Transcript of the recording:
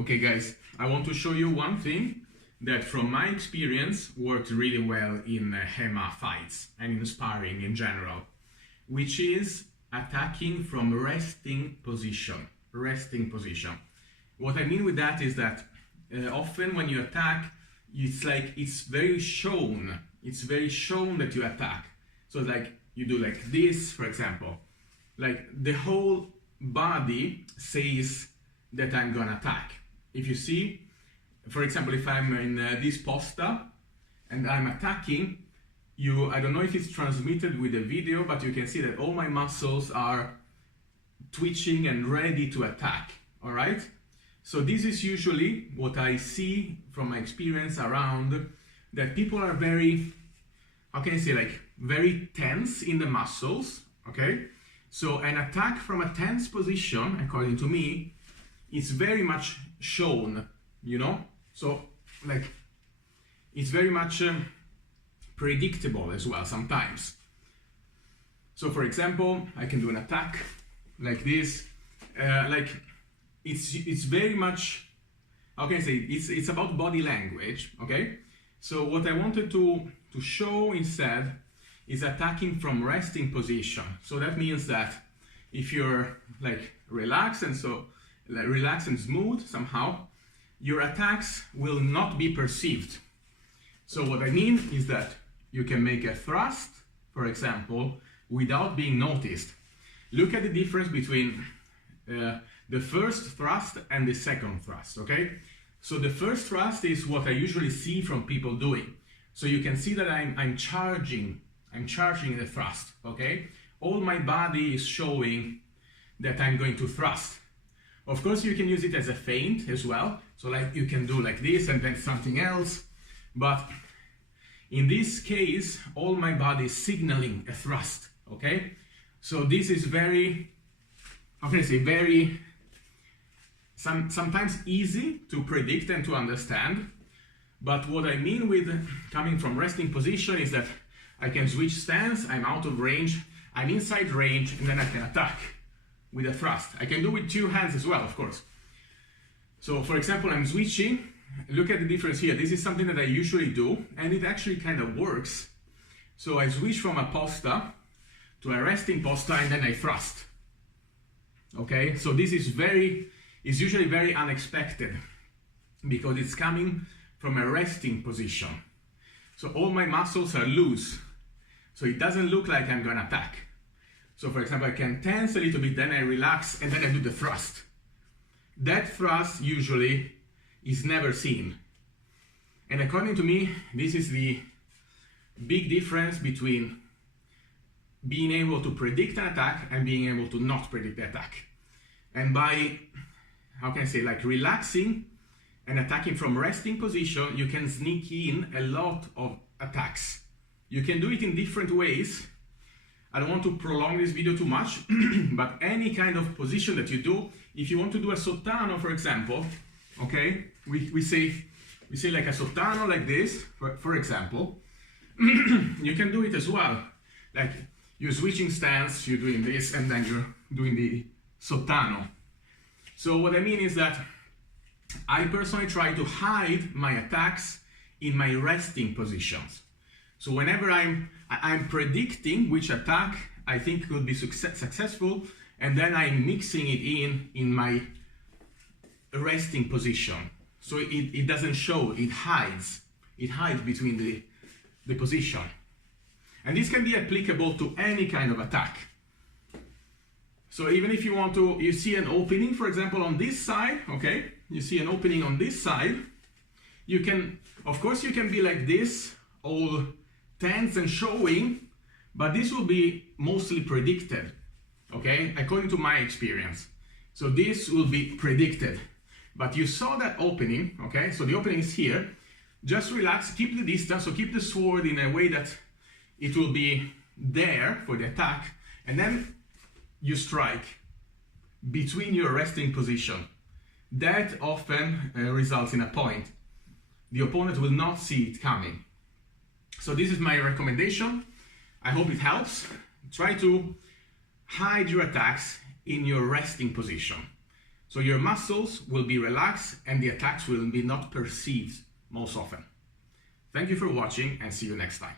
Okay guys, I want to show you one thing that from my experience worked really well in HEMA fights and in sparring in general, which is attacking from resting position. What I mean with that is that often when you attack, it's very shown that you attack. So like you do like this, for example, like the whole body says that I'm gonna attack. If you see, for example, if I'm in this posta and I'm attacking, I don't know if it's transmitted with the video, but you can see that all my muscles are twitching and ready to attack, all right? So this is usually what I see from my experience around, that people are very, how can I say, like very tense in the muscles, okay? So an attack from a tense position, according to me, is very much shown, you know? So like, it's very much predictable as well sometimes. So for example, I can do an attack like this, like it's very much, how can I say, it's about body language, okay? So what I wanted to show instead is attacking from resting position. So that means that if you're like relaxed and smooth somehow, your attacks will not be perceived. So what I mean is that you can make a thrust, for example, without being noticed. Look at the difference between the first thrust and the second thrust, okay? So the first thrust is what I usually see from people doing. So you can see that I'm charging the thrust, okay? All my body is showing that I'm going to thrust. Of course, you can use it as a feint as well. So like you can do like this and then something else. But in this case, all my body is signaling a thrust, okay? So this is very, how can I say, very, sometimes easy to predict and to understand. But what I mean with coming from resting position is that I can switch stance, I'm out of range, I'm inside range, and then I can attack with a thrust. I can do with two hands as well, of course. So for example, I'm switching. Look at the difference here. This is something that I usually do, and it actually kind of works. So I switch from a posta to a resting posta, and then I thrust. Okay, so this is usually very unexpected because it's coming from a resting position. So all my muscles are loose, so it doesn't look like I'm gonna attack. So for example, I can tense a little bit, then I relax, and then I do the thrust. That thrust usually is never seen. And according to me, this is the big difference between being able to predict an attack and being able to not predict the attack. And by, how can I say, like relaxing and attacking from resting position, you can sneak in a lot of attacks. You can do it in different ways. I don't want to prolong this video too much, but any kind of position that you do, if you want to do a sottano, for example, okay, we say like a sottano like this, for example, you can do it as well. Like you're switching stance, you're doing this, and then you're doing the sottano. So what I mean is that I personally try to hide my attacks in my resting positions. So whenever I'm predicting which attack I think will be successful, and then I'm mixing it in my resting position. So it doesn't show, it hides between the position. And this can be applicable to any kind of attack. So even if you see an opening, for example, on this side, okay? You see an opening on this side, you can, of course, you can be like this, all tense and showing, but this will be mostly predicted, okay? According to my experience. So this will be predicted. But you saw that opening, okay? So the opening is here. Just relax, keep the distance, so keep the sword in a way that it will be there for the attack, and then you strike between your resting position. That often results in a point. The opponent will not see it coming. So this is my recommendation. I hope it helps. Try to hide your attacks in your resting position. So your muscles will be relaxed and the attacks will be not perceived most often. Thank you for watching and see you next time.